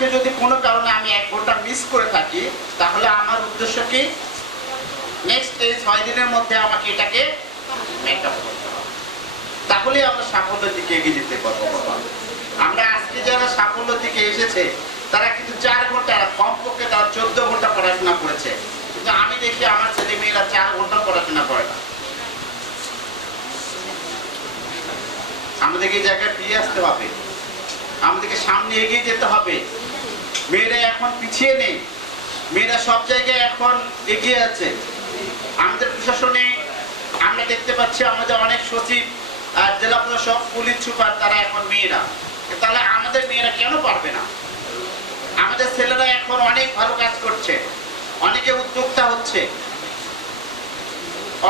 আজকে যদি কোনো কারণে আমি 1 ঘন্টা মিস করে থাকি, তাহলে আমার উদ্দেশ্য কি, নেক্সট এই 6 দিনের মধ্যে আমাকে এটাকে মেকআপ করতে হবে। তাহলে আমরা সাফল্যের দিকে এগিয়ে যেতে পারবো। আমরা আজকে যারা সাফল্যের দিকে এসেছে তারা কিন্তু 4 ঘন্টা, কমপক্ষে তারা 14 ঘন্টা পড়াশোনা করেছে, কিন্তু আমি দেখি আমার ছেলে মেয়েরা 4 ঘন্টা পড়াশোনা করে না। আমাদেরকে এই জায়গায় ফিরে আসতে হবে, আমাদেরকে সামনে এগিয়ে যেতে হবে। মেয়েরা এখন পিছিয়ে নেই, মেয়েরা সব জায়গায় এখন এগিয়ে আছে। আমাদের প্রশাসনে আমরা দেখতে পাচ্ছি আমাদের অনেক সচিব আর জেলা প্রশাসক, পুলিশ সুপার তারা এখন মেয়েরা। তাহলে আমাদের মেয়েরা কেন পারবে না? আমাদের ছেলেরা এখন অনেক ভালো কাজ করছে, অনেকে উদ্যোক্তা হচ্ছে,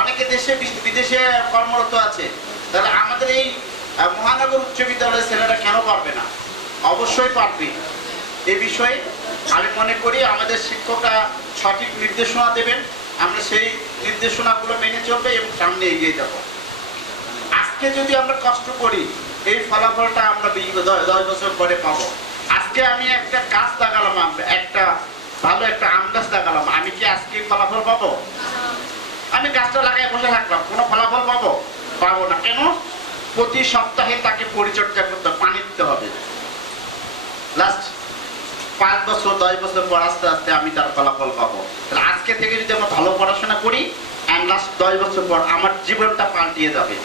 অনেকে দেশে বিদেশে কর্মরত আছে। তাহলে আমাদের এই মহানগর উচ্চ বিদ্যালয়ের ছেলেরা কেন পারবে না? অবশ্যই পারবে। এই বিষয়ে আমি মনে করি আমাদের শিক্ষকরা সঠিক নির্দেশনা দেবেন, আমরা সেই নির্দেশনাগুলো মেনে চলবে এবং সামনে এগিয়ে যাব। আজকে যদি আমরা কষ্ট করি, এই ফলাফলটা আমরা 10 বছর পরে পাবো। আজকে আমি একটা গাছ লাগালাম, একটা ভালো একটা আম গাছ লাগালাম, আমি কি আজকে ফলাফল পাবো? আমি গাছটা লাগাই বসে থাকলাম, কোনো ফলাফল পাবো না। কেন? প্রতি সপ্তাহে তাকে পরিচর্যা করতে, পানি দিতে হবে। লাস্ট 5 বছর 10 বছর পর আস্তে আস্তে আমি তার ফলাফল পাবো। তাহলে আজকে থেকে যদি আমরা ভালো পড়াশোনা করি, আর লাস্ট 10 বছর পর আমার জীবনটা পাল্টিয়ে যাবে,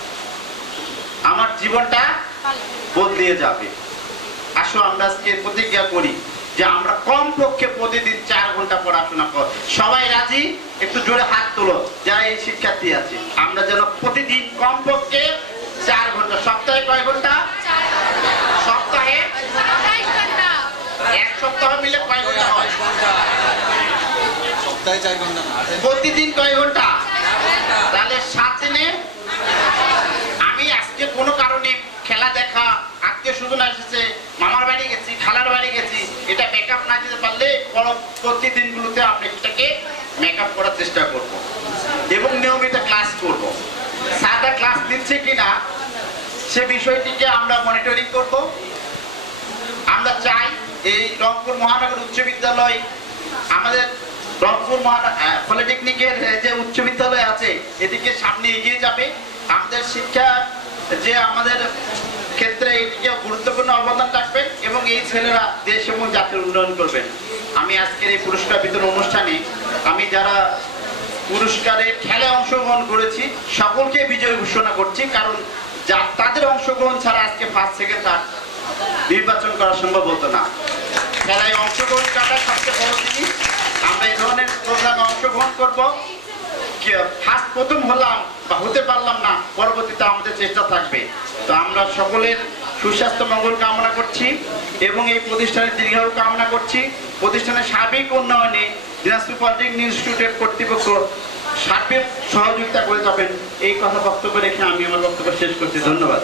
আমার জীবনটা বদলিয়ে যাবে। আসো আমরা আজকে প্রতিজ্ঞা করি যে আমরা কমপক্ষে প্রতিদিন 4 ঘন্টা পড়াশোনা কর। সবাই রাজি? একটু জোরে হাত তোলো যারা এই শিক্ষার্থী আছে। আমরা যেন প্রতিদিন কমপক্ষে 4 ঘন্টা। সপ্তাহে কয় ঘন্টা? সপ্তাহে 1 সপ্তাহ মিলে কয় ঘন্টা হয়? সপ্তাহে 4 ঘন্টা না, প্রতিদিন কয় ঘন্টা? তাহলে 7 দিনে আমি আজকে কোনো কারণে খেলা দেখা, আত্মীয় স্বজন এসেছে, মামার বাড়ি গেছি, খালার বাড়ি গেছি, এটা মেকআপ না দিতে পারলে পরবর্তী দিনগুলোতে আপনি এটাকে মেকআপ করার চেষ্টা করব এবং নিয়মিত ক্লাস করব। স্যাররা ক্লাস দিচ্ছে কিনা সে বিষয়টিকে আমরা মনিটরিং করব। আমরা চাই এই রংপুর মহানগর উচ্চ বিদ্যালয়, আমাদের রংপুর পলিটেকনিকের যে উচ্চ বিদ্যালয় আছে, এদিকে সামনে এগিয়ে যাবে। আমাদের শিক্ষা যে আমাদের ক্ষেত্রে এটিকে গুরুত্বপূর্ণ অবদান রাখবেন এবং এই ছেলেরা দেশ এবং জাতির উন্নয়ন করবেন। আমি আজকের এই পুরস্কার বিতরণ অনুষ্ঠানে আমি যারা পুরস্কারে খেলায় অংশগ্রহণ করেছি সকলকে বিজয়ী ঘোষণা করছি, কারণ তাদের অংশগ্রহণ ছাড়া আজকে ফার্স্ট সেকেন্ড থার্ড নির্বাচন করা সম্ভব হতো না। খেলায় অংশগ্রহণ করাটা সবচেয়ে বড় জিনিস। আমরা এই ধরনের প্রোগ্রামে অংশগ্রহণ করব। ফার্স্ট প্রথম হলাম বা হতে পারলাম না, পরবর্তীতে আমাদের চেষ্টা থাকবে। তো আমরা সকলের সুস্বাস্থ্য মঙ্গল কামনা করছি এবং এই প্রতিষ্ঠানের দীর্ঘায়ু কামনা করছি। প্রতিষ্ঠানের সার্বিক উন্নয়নে দিনাজপুর পলিটেকনিক ইনস্টিটিউটের কর্তৃপক্ষ সার্বিক সহযোগিতা করে যাবেন, এই কথা বক্তব্য রেখে আমি আমার বক্তব্য শেষ করছি। ধন্যবাদ।